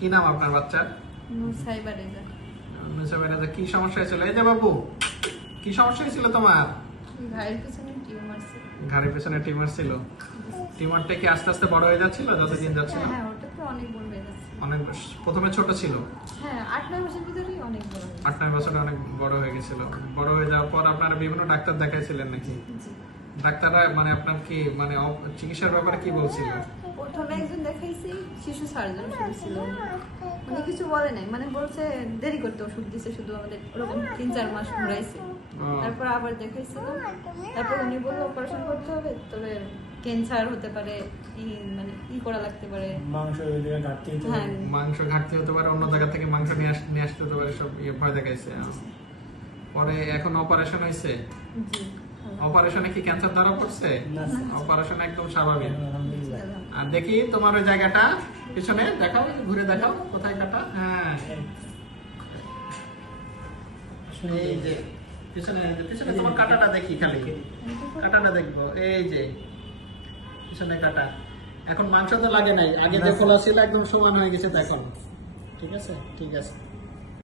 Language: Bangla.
কি নাম আপনার বাচ্চার? নুসাইবা রেজা। নুসাইবা রেজা, কি সমস্যা হয়েছিল? এই যে বাবু, কি সমস্যা হয়েছিল তোমার? ঘাড়ের পিছনে টিউমার ছিল। ঘাড়ের পিছনে টিউমার ছিল। টিউমারটা কি আস্তে আস্তে বড় হয়ে যাচ্ছিল যতদিন যাচ্ছিল? হ্যাঁ, ওটা তো অনেক বড় হয়ে যাচ্ছে। অনেক প্রথমে ছোট ছিল, হ্যাঁ 8-9 বছরের ভিতরেই অনেক বড় হয়ে গেছে। 8-9 বছরে অনেক বড় হয়ে গেছিল। বড় হয়ে যাওয়ার পর আপনারা বিভিন্ন ডাক্তার দেখাইছিলেন নাকি? জি। ডাক্তাররা মানে আপনার কি মানে চিকিৎসার ব্যাপারে কি বলছিল? প্রথমে একজন দেখাইছি, শিশু সার্জন ছিল। উনি কিছু বলে নাই, মানে বলছে দেরি করতে ওষুধ দিছে, শুধু আমাদের ওরকম 3-4 মাস ঘুরাইছে। তারপর আবার দেখাইছিল, তারপর উনি বললো অপারেশন করতে হবে, তবে ক্যান্সার হতে পারে, মানে করা লাগতে পারে, মাংস ঘাটতি হতে হ্যাঁ পারে। মাংস ঘাটতি হতে পারে, অন্য জায়গা থেকে মাংস নিয়ে আসতে হতে পারে, সব ভয় দেখাইছে। পরে এখন অপারেশন হয়েছে। জি। অপারেশনে কি ক্যান্সার ধরা পড়ছে? না, অপারেশন একদম স্বাভাবিক। আলহামদুলিল্লাহ। আর দেখি তোমার ওই জায়গাটা পিছনে দেখাও, ঘুরে দেখাও কোথায় কাটা। হ্যাঁ এই যে পিছনে, পিছনে তোমার কাটাটা দেখি, খালি কাটাটা দেখবো। এই যে পিছনে কাটা, এখন মাংস তো লাগে নাই, আগে যে খোলা ছিল একদম সমান হয়ে গেছে। দেখো, ঠিক আছে, ঠিক আছে।